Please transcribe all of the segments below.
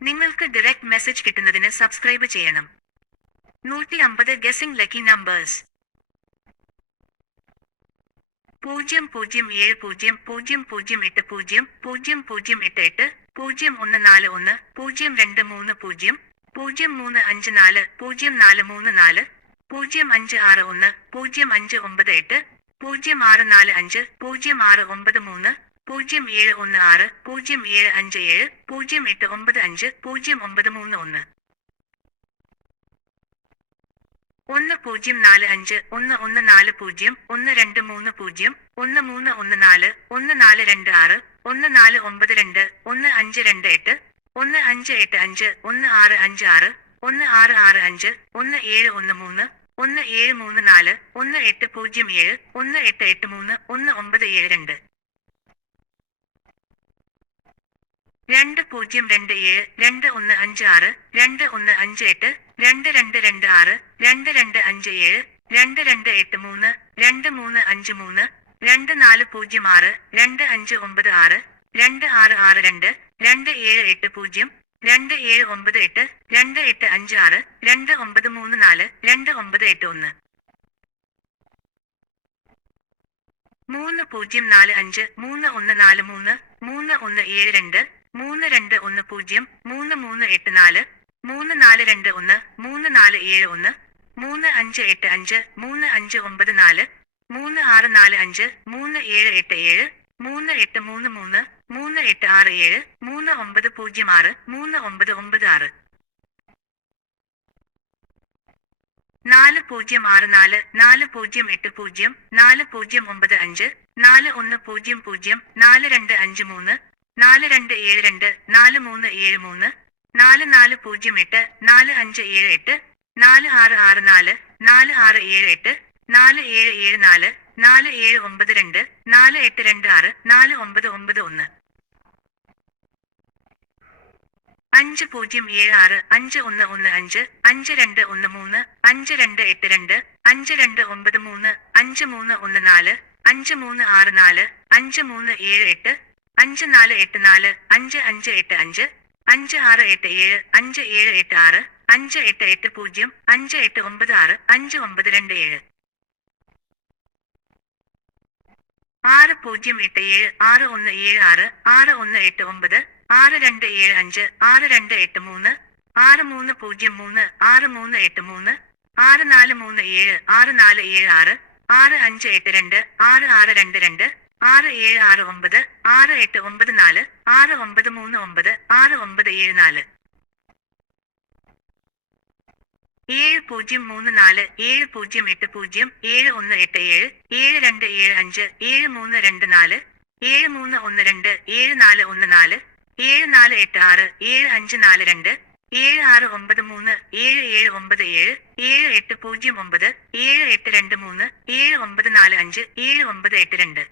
നിങ്ങൾക്ക് direct message കിട്ടുന്നതിന് subscribe ചെയ്യണം. നൂറ്റി അമ്പത് ഗസിംഗ് ലക്കി നമ്പേഴ്സ് പൂജ്യം പൂജ്യം ഏഴ് പൂജ്യം പൂജ്യം പൂജ്യം എട്ട് പൂജ്യം പൂജ്യം പൂജ്യം എട്ട് എട്ട് പൂജ്യം ഒന്ന് നാല് ഒന്ന് പൂജ്യം രണ്ട് മൂന്ന് പൂജ്യം പൂജ്യം മൂന്ന് അഞ്ച് നാല് പൂജ്യം നാല് മൂന്ന് നാല് പൂജ്യം അഞ്ച് ആറ് ഒന്ന് പൂജ്യം അഞ്ച് ഒമ്പത് എട്ട് പൂജ്യം ആറ് നാല് അഞ്ച് പൂജ്യം ആറ് ഒമ്പത് മൂന്ന് പൂജ്യം ഏഴ് ഒന്ന് ആറ് പൂജ്യം ഏഴ് അഞ്ച് ഏഴ് പൂജ്യം എട്ട് ഒമ്പത് അഞ്ച് പൂജ്യം ഒമ്പത് മൂന്ന് ഒന്ന്. ഒന്ന് പൂജ്യം നാല് അഞ്ച് ഒന്ന് ഒന്ന് നാല് പൂജ്യം ഒന്ന് രണ്ട് മൂന്ന് പൂജ്യം ഒന്ന് മൂന്ന് ഒന്ന് നാല് ഒന്ന് നാല് രണ്ട് ആറ് ഒന്ന് നാല് ഒമ്പത് രണ്ട് ഒന്ന് അഞ്ച് രണ്ട് എട്ട് ഒന്ന് അഞ്ച് എട്ട് അഞ്ച് ഒന്ന് ആറ് അഞ്ച് ആറ് ഒന്ന് ആറ് ആറ് അഞ്ച് ഒന്ന് ഏഴ് ഒന്ന് മൂന്ന് ഒന്ന് ഏഴ് മൂന്ന് നാല് ഒന്ന് എട്ട് പൂജ്യം ഏഴ് ഒന്ന് എട്ട് എട്ട് മൂന്ന് ഒന്ന് ഒമ്പത് ഏഴ് രണ്ട്. രണ്ട് പൂജ്യം രണ്ട് ഏഴ് രണ്ട് ഒന്ന് അഞ്ച് ആറ് രണ്ട് ഒന്ന് അഞ്ച് എട്ട് രണ്ട് രണ്ട് രണ്ട് ആറ് രണ്ട് രണ്ട് അഞ്ച് ഏഴ് രണ്ട് രണ്ട് എട്ട് മൂന്ന് രണ്ട് മൂന്ന് അഞ്ച് മൂന്ന് രണ്ട് നാല് പൂജ്യം ആറ് രണ്ട് അഞ്ച് ഒമ്പത് ആറ് രണ്ട് ആറ് ആറ് രണ്ട് രണ്ട് ഏഴ് എട്ട് പൂജ്യം രണ്ട് ഏഴ് ഒമ്പത് എട്ട് രണ്ട് എട്ട് അഞ്ച് ആറ് രണ്ട് ഒമ്പത് മൂന്ന് നാല് രണ്ട് ഒമ്പത് എട്ട് ഒന്ന്. മൂന്ന് പൂജ്യം നാല് അഞ്ച് മൂന്ന് ഒന്ന് നാല് മൂന്ന് മൂന്ന് ഒന്ന് ഏഴ് രണ്ട് മൂന്ന് രണ്ട് ഒന്ന് പൂജ്യം മൂന്ന് മൂന്ന് എട്ട് നാല് മൂന്ന് നാല് രണ്ട് ഒന്ന് മൂന്ന് നാല് ഏഴ് ഒന്ന് മൂന്ന് അഞ്ച് എട്ട് അഞ്ച് മൂന്ന് അഞ്ച് ഒമ്പത് നാല് മൂന്ന് ആറ് നാല് അഞ്ച് മൂന്ന് ഏഴ് എട്ട് ഏഴ് മൂന്ന് എട്ട് മൂന്ന് മൂന്ന് മൂന്ന് എട്ട് ആറ് ഏഴ് മൂന്ന് ഒമ്പത് പൂജ്യം ആറ് മൂന്ന് ഒമ്പത് ഒമ്പത് ആറ്. നാല് പൂജ്യം ആറ് നാല് നാല് പൂജ്യം എട്ട് പൂജ്യം നാല് പൂജ്യം ഒമ്പത് അഞ്ച് നാല് ഒന്ന് പൂജ്യം പൂജ്യം നാല് രണ്ട് അഞ്ച് മൂന്ന് നാല് രണ്ട് ഏഴ് രണ്ട് നാല് മൂന്ന് ഏഴ് മൂന്ന് നാല് നാല് പൂജ്യം എട്ട് നാല് അഞ്ച് ഏഴ് എട്ട് നാല് ആറ് ആറ് നാല് നാല് ആറ് ഏഴ് എട്ട് നാല് ഏഴ് ഏഴ് നാല് നാല് ഏഴ് ഒമ്പത് രണ്ട് നാല് എട്ട് രണ്ട് ആറ് നാല് ഒമ്പത് ഒമ്പത് ഒന്ന്. അഞ്ച് പൂജ്യം ഏഴ് ആറ് അഞ്ച് ഒന്ന് ഒന്ന് അഞ്ച് അഞ്ച് രണ്ട് ഒന്ന് മൂന്ന് അഞ്ച് രണ്ട് എട്ട് രണ്ട് അഞ്ച് രണ്ട് ഒമ്പത് മൂന്ന് അഞ്ച് മൂന്ന് ഒന്ന് നാല് അഞ്ച് മൂന്ന് ആറ് നാല് അഞ്ച് മൂന്ന് ഏഴ് എട്ട് അഞ്ച് നാല് എട്ട് നാല് അഞ്ച് അഞ്ച് എട്ട് അഞ്ച് അഞ്ച് ആറ് എട്ട് ഏഴ് അഞ്ച് ഏഴ് എട്ട് ആറ് അഞ്ച് എട്ട് എട്ട് പൂജ്യം അഞ്ച് എട്ട് ഒമ്പത് ആറ് അഞ്ച് ഒമ്പത് രണ്ട് ഏഴ്. ആറ് പൂജ്യം എട്ട് ഏഴ് ആറ് ഒന്ന് ഏഴ് ആറ് ആറ് ഒന്ന് എട്ട് ഒമ്പത് ആറ് രണ്ട് ഏഴ് അഞ്ച് ആറ് രണ്ട് എട്ട് മൂന്ന് ആറ് മൂന്ന് പൂജ്യം മൂന്ന് ആറ് മൂന്ന് എട്ട് മൂന്ന് ആറ് നാല് മൂന്ന് ഏഴ് ആറ് നാല് ഏഴ് ആറ് ആറ് അഞ്ച് എട്ട് രണ്ട് ആറ് ആറ് രണ്ട് രണ്ട് ആറ് ഏഴ് ആറ് ഒമ്പത് ആറ് എട്ട് ഒമ്പത് നാല് ആറ് ഒമ്പത് മൂന്ന് ഒമ്പത് ആറ് ഒമ്പത് ഏഴ് നാല്. ഏഴ് പൂജ്യം മൂന്ന് നാല് ഏഴ് പൂജ്യം എട്ട് പൂജ്യം ഏഴ് ഒന്ന് എട്ട് ഏഴ് ഏഴ് രണ്ട് ഏഴ് അഞ്ച് ഏഴ് മൂന്ന് രണ്ട് നാല് ഏഴ് മൂന്ന് ഒന്ന് രണ്ട് ഏഴ് നാല് ഒന്ന് നാല് ഏഴ് നാല് എട്ട് ആറ് ഏഴ് അഞ്ച് നാല് രണ്ട് ഏഴ് ആറ് ഒമ്പത് മൂന്ന് ഏഴ് ഏഴ് ഒമ്പത് ഏഴ് ഏഴ് എട്ട് പൂജ്യം ഒമ്പത് ഏഴ് എട്ട് രണ്ട് മൂന്ന് ഏഴ് ഒമ്പത് നാല് അഞ്ച് ഏഴ് ഒമ്പത് എട്ട് രണ്ട്.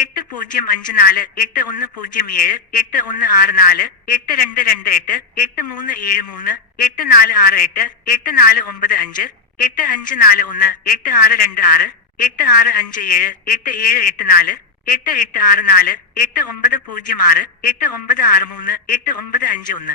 എട്ട് പൂജ്യം അഞ്ച് നാല് എട്ട് ഒന്ന് പൂജ്യം ഏഴ് എട്ട് ഒന്ന് ആറ് നാല് എട്ട് രണ്ട് രണ്ട് എട്ട് എട്ട് മൂന്ന് ഏഴ് മൂന്ന് എട്ട് നാല് ആറ് എട്ട് എട്ട് നാല് ഒമ്പത് അഞ്ച് എട്ട് അഞ്ച് നാല് ഒന്ന് എട്ട് ആറ് രണ്ട് ആറ് എട്ട് ആറ് അഞ്ച് ഏഴ് എട്ട് ഏഴ് എട്ട് നാല് എട്ട് എട്ട് ആറ് നാല് എട്ട് ഒമ്പത് പൂജ്യം ആറ് എട്ട് ഒമ്പത് ആറ് മൂന്ന് എട്ട് ഒമ്പത് അഞ്ച് ഒന്ന്.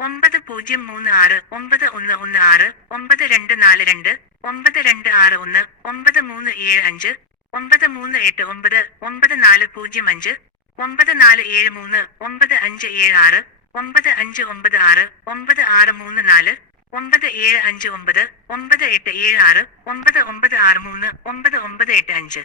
ഒമ്പത് പൂജ്യം മൂന്ന് ആറ് ഒമ്പത് ഒന്ന് ഒന്ന് ആറ് ഒമ്പത് രണ്ട് നാല് രണ്ട് ഒമ്പത് രണ്ട് ആറ് ഒന്ന് ഒമ്പത് മൂന്ന് ഏഴ് അഞ്ച് ഒമ്പത് മൂന്ന് എട്ട് ഒമ്പത് ഒമ്പത് നാല് പൂജ്യം അഞ്ച് ഒമ്പത് നാല് ഏഴ് മൂന്ന് ഒമ്പത് അഞ്ച് ഏഴ് ആറ് ഒമ്പത് അഞ്ച് ഒമ്പത് ആറ് ഒമ്പത് ആറ് മൂന്ന് നാല് ഒമ്പത് ഏഴ് അഞ്ച് ഒമ്പത് ഒമ്പത് എട്ട് ഏഴ് ആറ് ഒമ്പത് ഒമ്പത് ആറ് മൂന്ന് ഒമ്പത് ഒമ്പത് എട്ട് അഞ്ച്